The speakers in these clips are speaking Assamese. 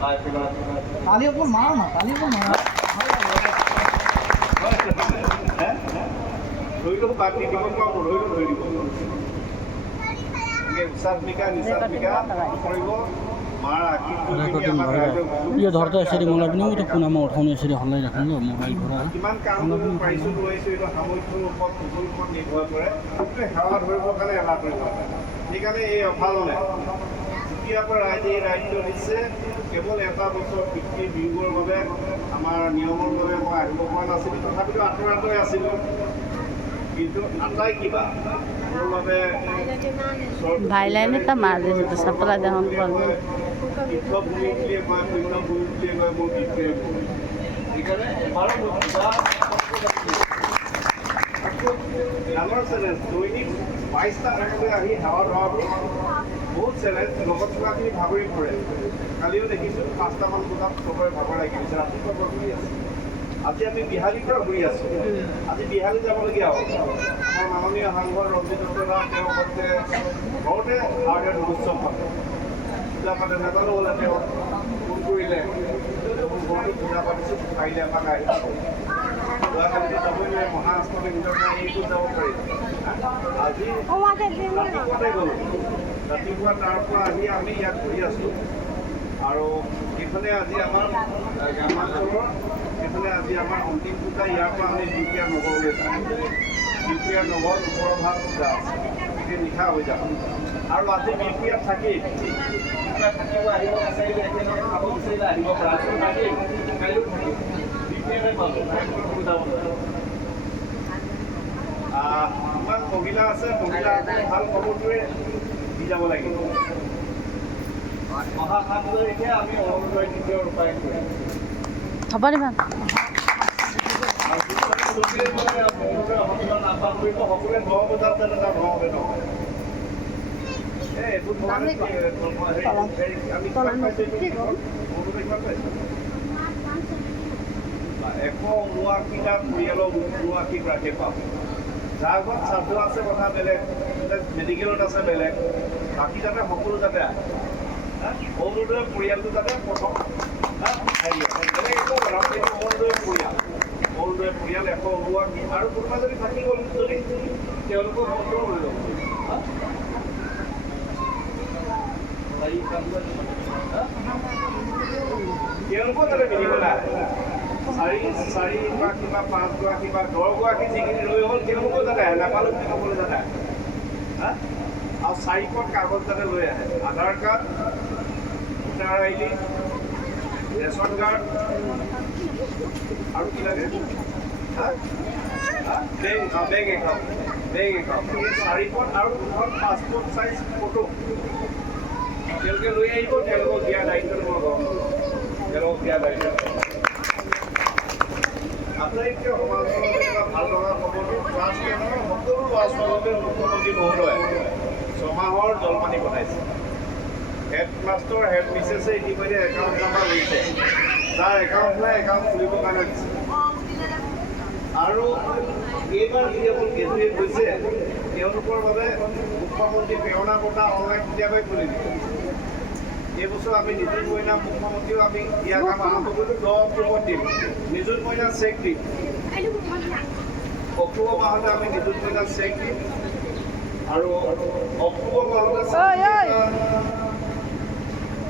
তালি অকল মাৰা না তালি অকল মাৰা ধৰি লওক বাকী দিব পৰা ধৰি দিব উচ্চাস নিকা নিচাস নিকা কৰিব ये धरते यसरी मलाई पनि उता कुनामा उठाउने यसरी हल्लाइ राख्नु मोबाइल घुरा किमान काम কৰিব পাৰিছো লৈছো এটা সামৰ্থ্যৰ ওপৰত সকলো ওপৰত নিৰ্ভৰ কৰে সেৱা ধৰিবৰ কাৰণে এলাহ কৰিব সেইকাৰণে এই অফালনে যেতিয়াৰ পৰা ৰাজ্য দিছে কেৱল এটা বছৰ পিতৃ বিয়োগৰ বাবে আমাৰ নিয়মৰ বাবে মই আহিব পৰা নাছিলোঁ তথাপিতো আঁতৰাই আছিলোঁ কিন্তু আটাই কিবা মোৰ বাবে ভাইলাইনে তা মাৰে তো সপলা দেহন কৰবে ভূমি বুলিয়ে কয় পূৰ্ণ ভূমি বুলিয়ে কয় মোৰ বিক্ৰয় সেইকাৰণে এবাৰো ডাঙৰ চেলেঞ্জ দৈনিক 22টা ঘাটলৈ আহি সেৱা ধৰাটো বহুত চেলেঞ্জ লগত থকাখিনি ভাগৰি পৰে কালিও দেখিছোঁ 5টামান বজাত চবৰে ভাগৰ লাগি গৈছে ৰাতিপুৱা পৰা ঘূৰি আছে আজি আমি বিহালীৰ পৰা ঘূৰি আছোঁ আজি বিহালী যাবলগীয়া হ'ব আমাৰ মাননীয় সাংসদ ৰঞ্জিত দত্ত তেওঁ ঘৰতে হাৰ্ট এণ্ড উৎসৱ পাতে পূজা পাতে নাজানো হ'লে তেওঁ ফোন কৰিলে ঘৰটো পূজা পাতিছোঁ পাৰিলে এপাক আহি যোৱাকালিতো যাবই নোৱাৰে মহাৰাষ্ট্ৰলৈ নিজৰ এইটো যাব পাৰি আজি ৰাতিপুৱাতে গ'লোঁ ৰাতিপুৱা তাৰ পৰা আহি আমি ইয়াত ঘূৰি আছোঁ আৰু এইফালে আজি আমাৰ গ্ৰামাঞ্চলৰ এইফালে আজি আমাৰ অন্তিম পূজা ইয়াৰ পৰা আমি দ্বিতীয় নগৰলৈ যাম দ্বিতীয় নগৰ ওপৰৰ ভাগ পূজা আছে গতিকে নিশা হৈ যাম আৰু আজি বিপিয়াত থাকি থাকিব আহিব বিচাৰিলে একেলগে খাব বিচাৰিলে আহিব পৰা আজি থাকি কাইলৈ থাকিম বিপিয়াতে পালোঁ ইমান মহিলা আছে মহিলা ভাল খবৰটোৱে দি যাব লাগিব অহা 7 তাৰিখে আমি অৰুণোদয় দ্বিতীয় ৰূপায়ণ কৰিম হ'ব দে ভাল সকলোৱে 9 বজাত নহ'বে নহয় এইবোৰ আমি এশ 79টা পৰিয়ালৰ 79গৰাকী পাম যাৰ ঘৰত শ্ৰাদ্ধ আছে কথা বেলেগ মেডিকেলত আছে বেলেগ বাকী যাতে সকলো যাতে আহে অৰুণোদয় পৰিয়ালটো যাতে প্ৰথম বেলেগ একো অৰুণোদয় পৰিয়াল 179 আৰু কোনোবা যদি থাকি গ'ল যদি তেওঁলোকক বন্ধও লৈ ল'ব তেওঁলোকো যাতে মিলিবলৈ আহে 4গৰাকী বা 5গৰাকী বা 10গৰাকী যিখিনি লৈ হ'ল তেওঁলোকো যাতে আহে নাপালোঁ সকলো যাতে আহে আৰু 4খন কাগজ যাতে লৈ আহে Aadhaar card voter ID ration card আৰু কি লাগে বেংক একাউণ্ট এই 4খন আৰু 2খন পাছপোৰ্ট চাইজ ফটো তেওঁলোকে লৈ আহিব তেওঁলোকক দিয়া দায়িত্বটো মই গ্ৰহণ কৰোঁ তেওঁলোকক দিয়া দায়িত্ব আটাইতকৈ সমাজৰ ভাল লগা খবৰটো ক্লাছ 10ৰ সকলো ল'ৰা ছোৱালীকে মুখ্যমন্ত্ৰী মহোদয়ে 6 মাহৰ জলপানী পঠাইছে হেডমাষ্টাৰ হেড মিছেছে ইতিমধ্যে একাউণ্ট নাম্বাৰ লৈছে যাৰ একাউণ্ট নাই একাউণ্ট খুলিবৰ কাৰণে দিছে আৰু এইবাৰ যিসকল গ্ৰেজুৱেট হৈছে তেওঁলোকৰ বাবে মুখ্যমন্ত্ৰী প্ৰেৰণা বঁটা অনলাইন কেতিয়াবাই খুলি দিব এইবছৰ আমি নিযুত মইনা মুখ্যমন্ত্ৰীও আমি দিয়া কাম আৰম্ভ কৰিলোঁ 10 অক্টোবৰত দিম নিযুত মইনা চেক দিম অক্টোবৰ মাহতে আমি নিযুত মইনা চেক দিম আৰু অক্টোবৰ মাহতে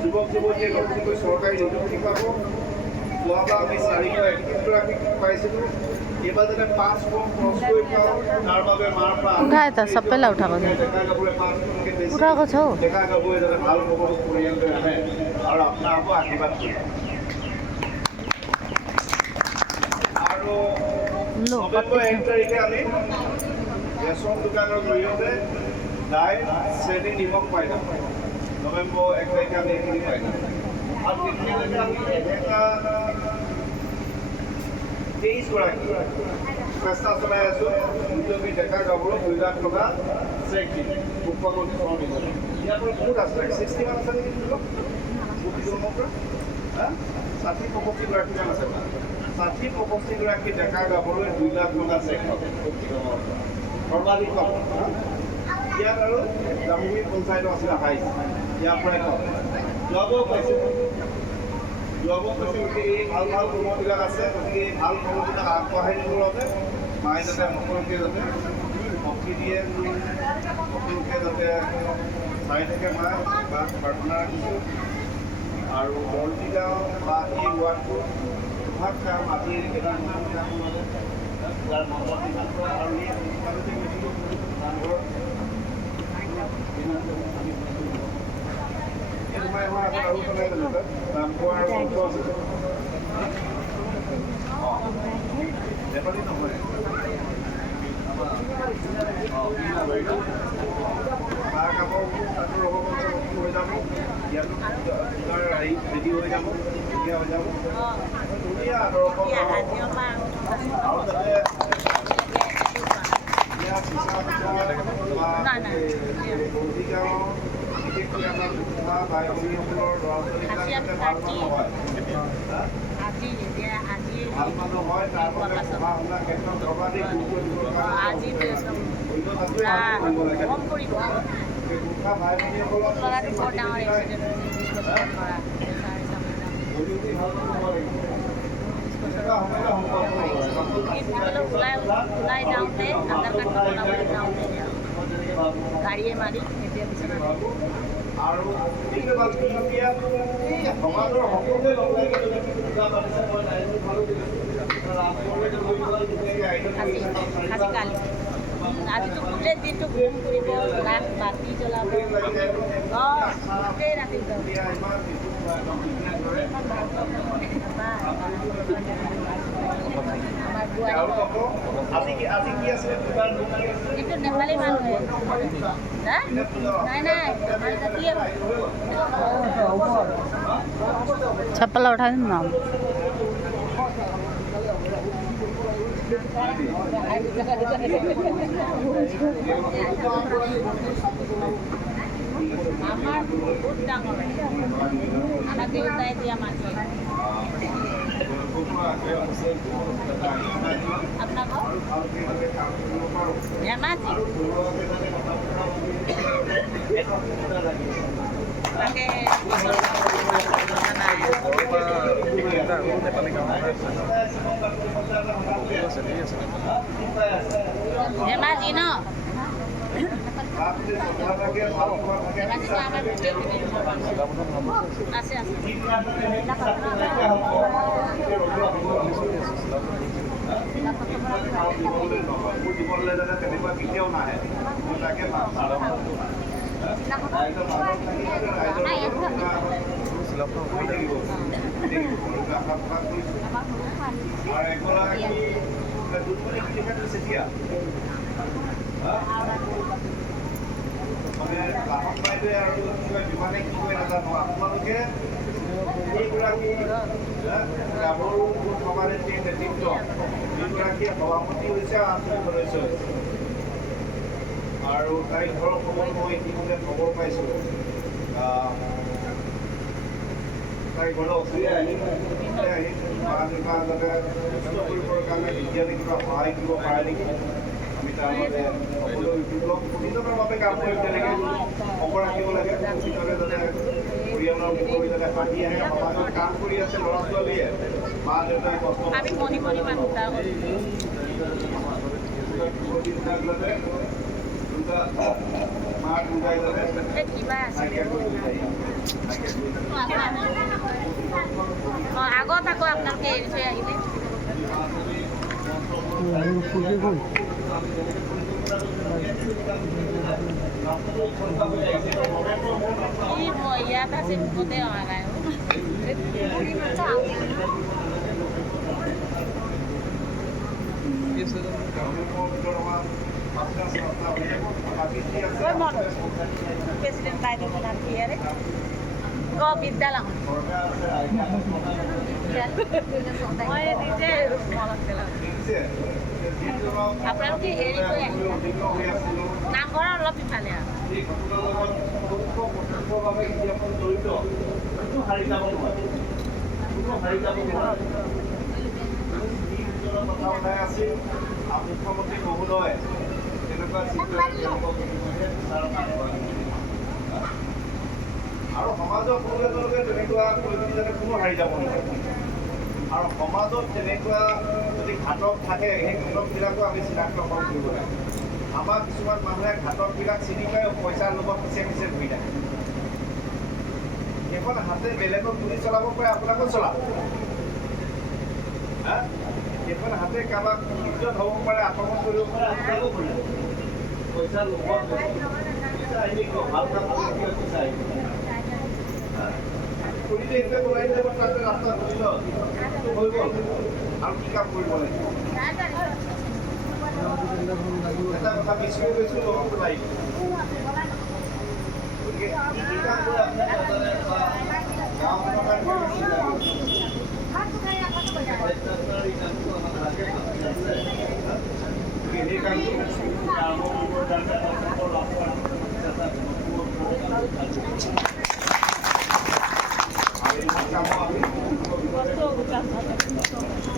যুৱক যুৱতীয়ে নতুনকৈ চৰকাৰী নিযুক্তি পাব যোৱাবাৰ আমি 431গৰাকীক পাইছিলোঁ এইবাৰ যাতে 5 কম খৰচকৈ পাওঁ তাৰ বাবে মাৰ পৰা উঠাই তা সবেলা উঠাব ডেকা গাভৰুৱে 5 বেছি উঠা কছ ডেকা গাভৰুৱে যাতে ভাল খবৰ পৰিয়াললৈ আহে আৰু আপোনালোকক আশীৰ্বাদ কৰিব আৰু নৱেম্বৰ 1 তাৰিখে আমি ৰেচন দোকানৰ জৰিয়তে দাইল চেনি নিমখ পাই যাম নৱেম্বৰ 1 তাৰিখে আমি এইখিনি পাই যাম আৰু তেতিয়ালৈকে আমি 23গৰাকী চেষ্টা চলাই আছোঁ উদ্যোগী ডেকা গাভৰু 2 লাখ টকা চেক দিম মুখ্যমন্ত্ৰী চৰকাৰ ইয়াৰ পৰা বহুত আছে 60 মান আছে নেকি মোৰ পৰা 60-65গৰাকীমান আছে 60-65গৰাকী ডেকা গাভৰুৱে 2 লাখ টকা চেক পাব সৰ্বাধিক পাব ইয়াত আৰু জামুগুৰি পঞ্চায়ত আছিল 28 ইয়াৰ পৰাই পাব যোৱাবাৰো পাইছে যোৱাব কৈছে গতিকে এই ভাল ভাল কৰ্মবিলাক আছে গতিকে এই ভাল কৰ্মবিলাক আগবঢ়াই নিবৰ বাবে মায়ে যাতে সকলোকে যাতে শক্তি দিয়ে সকলোকে যাতে চাই থাকে মায়ে বা প্ৰাৰ্থনা ৰাখিছোঁ আৰু বৰটি গাঁও বা এই ৱাৰ্ডটোৰ প্ৰভাৱ কাম আজি এটা নতুন কাম ওলালে যাৰ নম্বৰ আৰু এই অনুষ্ঠানতে গৈছিলোঁ নামঘৰ তোমাৰ এখন আগত আৰু চলাই জানো তাত নামঘৰ আৰু মন্ত্ৰ আছে নেপালী নহয় তাৰ কামৰ অনুষ্ঠানটো ৰ'ব হৈ যাব ইয়াতো আপোনাৰ হেৰি ৰেডি হৈ যাব ধুনীয়া হৈ যাব ধুনীয়া দৰ্শক আৰু তাতে বিশেষকৈ আমাৰ যোদ্ধা ভাই ভনীসকলৰ ল'ৰা ছোৱালীবিলাক ভাল মানুহ হয় ভাল মানুহ হয় তাৰ বাবে পঢ়া শুনাৰ ক্ষেত্ৰত সৰ্বাধিক গুৰুত্ব দিবৰ কাৰণে যোদ্ধা ভাই ভনীসকলক ওলাই যাওঁতে আধাৰ কাৰ্ড বনাবলৈ যাওঁতে গাড়ীয়ে মাৰি এতিয়া বিচনাত আৰু সমাজৰ সকলোৱে লগ লাগি আজিকালি আজিতো গোটেই দিনটো ঘুম ফুৰিব লাখ বাতি জ্বলাব গোটেই ৰাতি কিন্তু নেপালী মানুহে নাই নাই चप्पल उठा दे ना আমার বহুত ডাঙর আমার দেউতাই দিয়া মাটি আপনার ধেমাজি তাকে ধেমাজি ন ধেমাজি আমাৰ আছে আছে তেনেকুৱা কেতিয়াও নাহে তাকে মানে লাহন বাইদেৱে আৰু বিমানে কি কয় নাজানো আপোনালোকে এইগৰাকী গাভৰু সভানেত্ৰীৰ নেতৃত্ব যিগৰাকীয়ে সভাপতি হৈছে আঞ্চলিক সদস্য হৈছে আৰু তাইৰ ঘৰৰ খবৰ মই ইতিমধ্যে খবৰ পাইছোঁ তাইৰ ঘৰলৈ অসুবিধা আহি মা দেউতা যাতে সুস্থ কৰিবৰ কাৰণে বিজ্ঞানে কিবা সহায় কৰিব পাৰে নেকি আমি তাৰ বাবে সকলো প্ৰতিজনৰ বাবে কাম কৰিব তেনেকৈ খবৰ ৰাখিব লাগে প্ৰতিজনে যাতে পৰিয়ালৰ মুখলৈ যাতে হাঁহি আহে সমাজত কাম কৰি আছে ল'ৰা ছোৱালীয়ে মা দেউতাই কষ্ট মাক বুজাই যাতে আগত আকৌ আপোনালোকে এৰি থৈ আহিলে মই ইয়াত আছে মুখতে অহা নাই প্ৰেচিডেণ্ট বাইদেউৰ নাম কি আৰে বিদ্যালয় মই নিজে আপোনালোকে এৰি থৈ আহিলে নামঘৰ অলপ ইফালে মুখ্যমন্ত্ৰী মহোদয় তেনেকুৱা আৰু সমাজৰ কোনো এজনকে তেনেকুৱা কৰি পিনি যাতে কোনো হাৰি যাব নোৱাৰে। আৰু সমাজত তেনেকুৱা যদি ঘাতক থাকে সেই ঘাতকবিলাকো আমি চিনাক্তকৰণ কৰিব লাগে। আমাৰ কিছুমান মানুহে ঘাতকবিলাক চিনি পাই পইচাৰ লগত পিছে পিছে ঘূৰি থাকে। সেইখন হাতে বেলেগক গুলি চলাব পাৰে, আপোনাকো চলাব। সেইখন হাতে কাৰোবাক ইজ্জত হ'ব পাৰে, আক্ৰমণ কৰিব পাৰে, আপোনাকো কৰে। পইচা লোভত ভাল কাম কৰিলে পইচা আহিব। কৰিলে এইটোৱে ওলাই যাব, তাতে ৰাস্তা ধৰিল হৈ গ'ল আৰু কি কাম কৰিব লাগিব। এটা কথা পিছুৱাই গৈছোঁ, লগতো লাগিব। গতিকে কি কাম কৰে আপোনাৰ গাঁওখনৰ কাৰণে সেই কামটো আৰম্ভ কৰিবৰ কাৰণে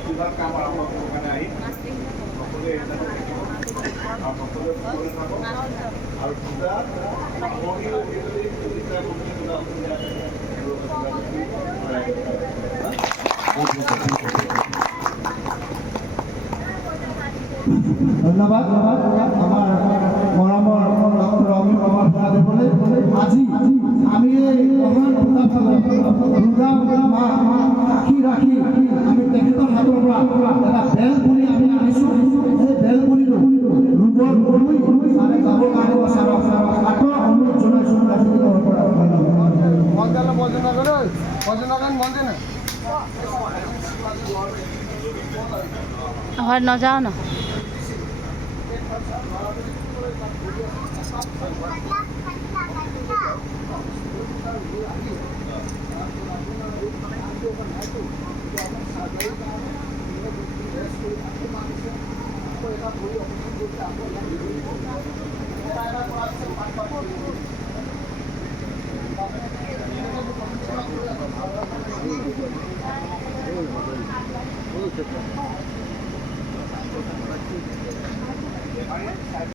বিভাগ কাম আৰম্ভ কৰিবৰ কাৰণে আহি সকলোৱে আৰু পূজা ধন্যবাদ আমাৰ মৰমৰ ডক্টৰ অমিত কুমাৰ ভূঞাদেৱলৈ। আজি আমি এই মহান দুৰ্গা মা সাক্ষী ৰাখি আমি তেখেতৰ হাতৰ পৰা এটা বেল পুলি আমি আনিছোঁ। সেই বেল পুলিটো ৰুবৰ গৈ চাৰে যাবৰ কাৰণে চাৰক আঁতৰ অনুৰোধ জনাইছোঁ। ঘৰত নাযাওঁ ন।